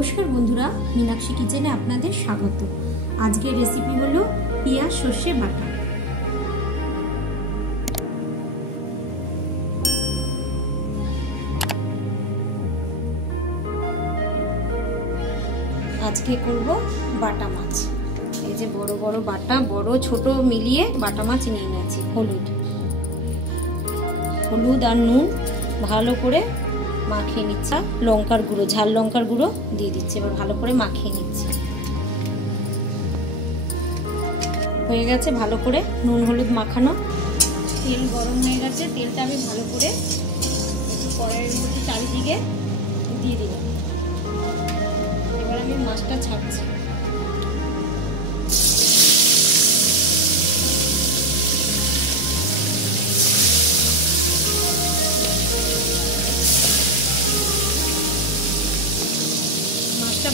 নমস্কার বন্ধুরা, মীনাক্ষী কিচেনে আপনাদের স্বাগত। আজকের রেসিপি হলো পেঁয়াজ সর্ষে বাটা। আজকে করব বাটা মাছ। এই যে বড় বড় বাটা, বড় ছোট মিলিয়ে বাটা মাছ নিয়ে নিয়েছি। হলুদ আর নুন ভালো করে মাখিয়ে নিচ্ছি। লঙ্কার গুঁড়ো, ঝাল লঙ্কার গুঁড়ো দিয়ে দিচ্ছি। এবার ভালো করে মাখিয়ে নিচ্ছি। হয়ে গেছে ভালো করে নুন হলুদ মাখানো। তেল গরম হয়ে গেছে, তেলটা আমি ভালো করে একটু কড়াইয়ের মধ্যে চারিদিকে দিয়ে দিলাম। এবার আমি মাছটা ছাড়ছি।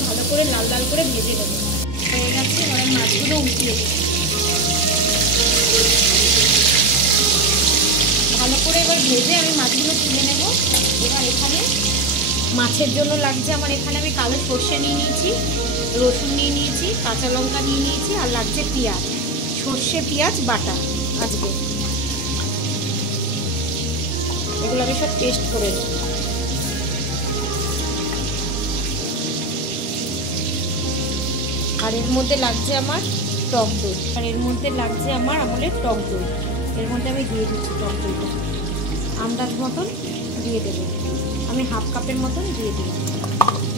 ভালো করে লাল লাল করে ভেজে দেবো। হয়ে গেছে, এবার মাছগুলো উঠিয়ে দেবো ভালো করে। এবার ভেজে আমি মাছগুলো তুলে নেব। এবার এখানে মাছের জন্য লাগছে আমার, এখানে আমি কালো সর্ষে নিয়ে নিয়েছি, রসুন নিয়ে নিয়েছি, কাঁচা লঙ্কা নিয়ে নিয়েছি, আর লাগছে পেঁয়াজ, সর্ষে পেঁয়াজ বাটা। আজকে এগুলো আমি সব পেস্ট করে নেব। আর এর মধ্যে লাগছে আমার টক দই, আর এর মধ্যে লাগছে আমার আমলের টক দই। এর মধ্যে আমি দিয়ে দিচ্ছি টক দইটা, আন্দাজ মতন দিয়ে দেবো। আমি হাফ কাপের মতন দিয়ে দিলাম।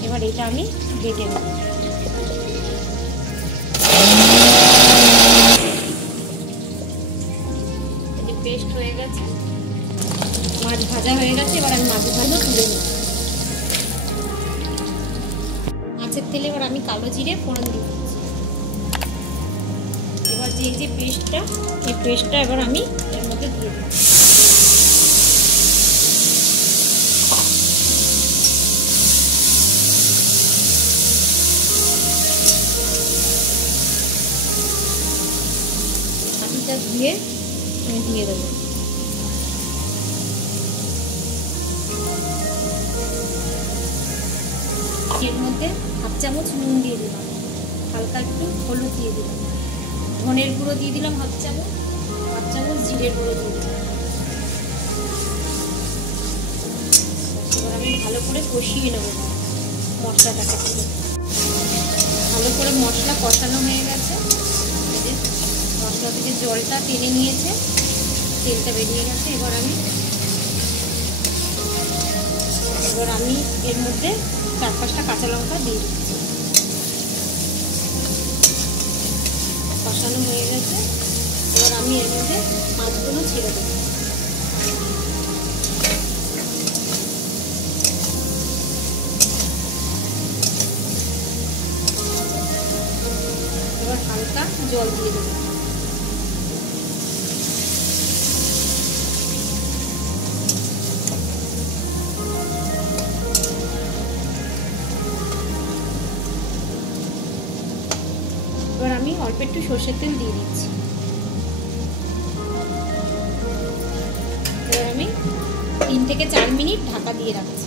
এবার এটা আমি বেটে নেব। এটা পেস্ট হয়ে গেছে, মাছ ভাজা হয়ে গেছে। এবার আমি মাছ ভাজা তুলে নেব। মাছের তেলে এবার আমি কালো জিরে ফোড়ন দিয়ে দিচ্ছি। এবার যে এই যে পেস্টটা, এই পেস্টটা এবার আমি এর মধ্যে দিয়ে দিচ্ছি। মাছটা ধুয়ে আমি দিয়ে দেবো। এর মধ্যে হাফ চামচ নুন দিয়ে দিলাম, হালকা একটু হলুদ দিয়ে দিলাম, ধনের গুঁড়ো দিয়ে দিলাম হাফ চামচ জিরের গুঁড়ো দিয়ে দিলাম। এবার আমি ভালো করে কষিয়ে নেবো মশলাটাকে। ভালো করে মশলা কষানো হয়ে গেছে। মশলা থেকে জলটা টেনে নিয়েছে, তেলটা বেরিয়ে গেছে। এবার আমি এর মধ্যে 4-5টা কাঁচা লঙ্কা দিয়ে দিচ্ছি। কষানো হয়ে গেছে। এবার আমি এর মধ্যে মাছগুলো ছেড়ে দেবো। এবার হালকা জল দিয়ে দেবো। এবার আমি অল্প একটু সর্ষের তেল দিয়ে দিচ্ছি। এবার আমি 3 থেকে 4 মিনিট ঢাকা দিয়ে রাখছি।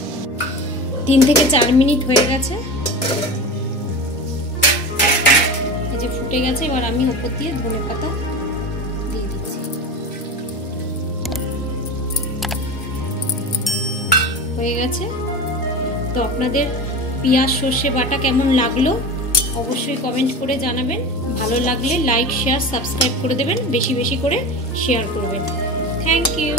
3 থেকে 4 মিনিট হয়ে গেছে, এই যে ফুটে গেছে। এবার আমি উপর দিয়ে ধনে পাতা দিয়ে দিচ্ছি। হয়ে গেছে। তো আপনাদের পেঁয়াজ সর্ষে বাটা কেমন লাগলো অবশ্যই কমেন্ট করে জানাবেন। ভালো লাগলে লাইক শেয়ার সাবস্ক্রাইব করে দেবেন, বেশি বেশি করে শেয়ার করবেন। Thank you.